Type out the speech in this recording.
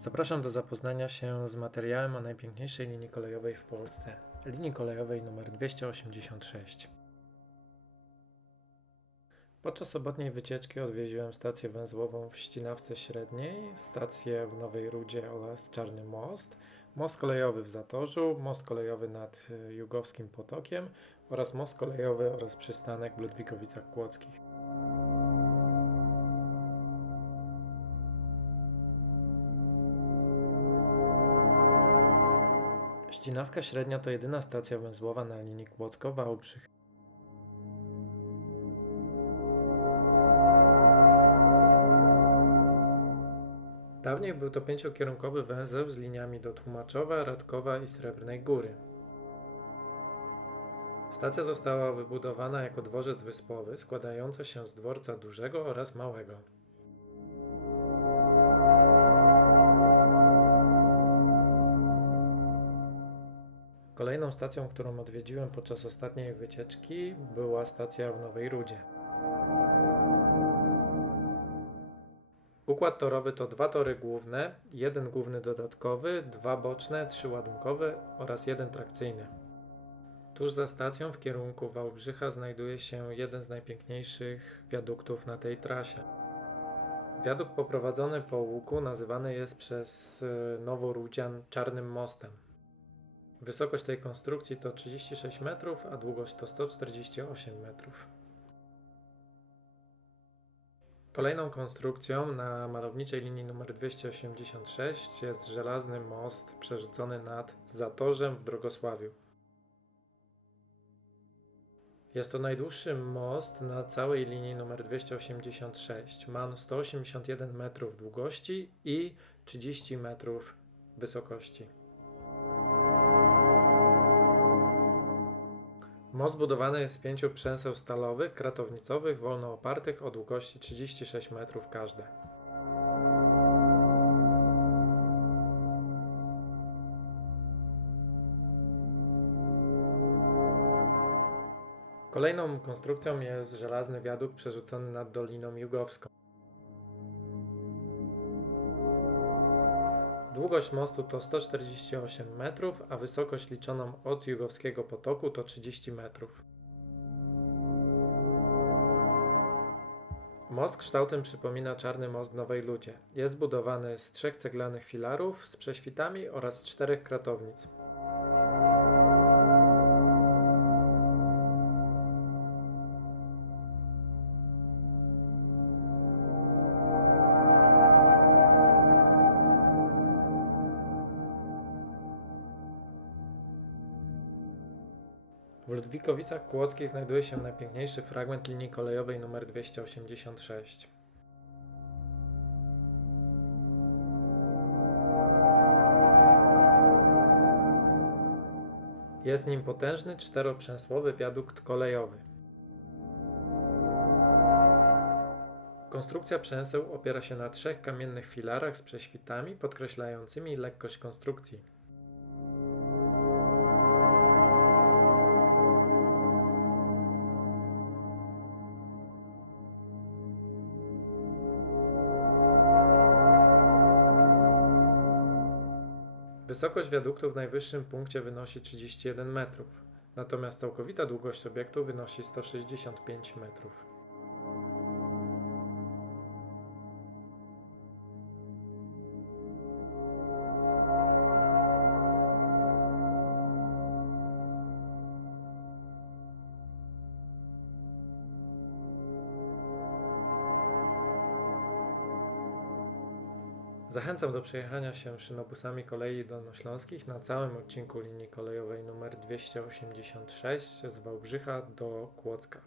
Zapraszam do zapoznania się z materiałem o najpiękniejszej linii kolejowej w Polsce, linii kolejowej nr 286. Podczas sobotniej wycieczki odwiedziłem stację węzłową w Ścinawce Średniej, stację w Nowej Rudzie oraz Czarny Most, most kolejowy w Zatorzu, most kolejowy nad y, Jugowskim Potokiem oraz most kolejowy oraz przystanek w Ludwikowicach Kłodzkich. Ścinawka Średnia to jedyna stacja węzłowa na linii Kłodzko-Wałbrzych. Dawniej był to pięciokierunkowy węzeł z liniami do Tłumaczowa, Radkowa i Srebrnej Góry. Stacja została wybudowana jako dworzec wyspowy składający się z dworca dużego oraz małego. Stacją, którą odwiedziłem podczas ostatniej wycieczki, była stacja w Nowej Rudzie. Układ torowy to dwa tory główne, jeden główny dodatkowy, dwa boczne, trzy ładunkowe oraz jeden trakcyjny. Tuż za stacją w kierunku Wałbrzycha znajduje się jeden z najpiękniejszych wiaduktów na tej trasie. Wiadukt poprowadzony po łuku nazywany jest przez y, Noworudzian Czarnym Mostem. Wysokość tej konstrukcji to 36 metrów, a długość to 148 metrów. Kolejną konstrukcją na malowniczej linii nr 286 jest żelazny most przerzucony nad Zatorzem w Drogosławiu. Jest to najdłuższy most na całej linii nr 286. Ma on 181 metrów długości i 30 metrów wysokości. Most zbudowany jest z pięciu przęseł stalowych, kratownicowych, wolno opartych o długości 36 metrów każde. Kolejną konstrukcją jest żelazny wiadukt przerzucony nad Doliną Jugowską. Długość mostu to 148 metrów, a wysokość liczoną od Jugowskiego Potoku to 30 metrów. Most kształtem przypomina czarny most Nowej Ludzie. Jest zbudowany z trzech ceglanych filarów z prześwitami oraz czterech kratownic. W Ludwikowicach Kłodzkich znajduje się najpiękniejszy fragment linii kolejowej nr 286. Jest nim potężny czteroprzęsłowy wiadukt kolejowy. Konstrukcja przęseł opiera się na trzech kamiennych filarach z prześwitami podkreślającymi lekkość konstrukcji. Wysokość wiaduktu w najwyższym punkcie wynosi 31 metrów, natomiast całkowita długość obiektu wynosi 165 metrów. Zachęcam do przejechania się szynobusami kolei dolnośląskich na całym odcinku linii kolejowej nr 286 z Wałbrzycha do Kłodzka.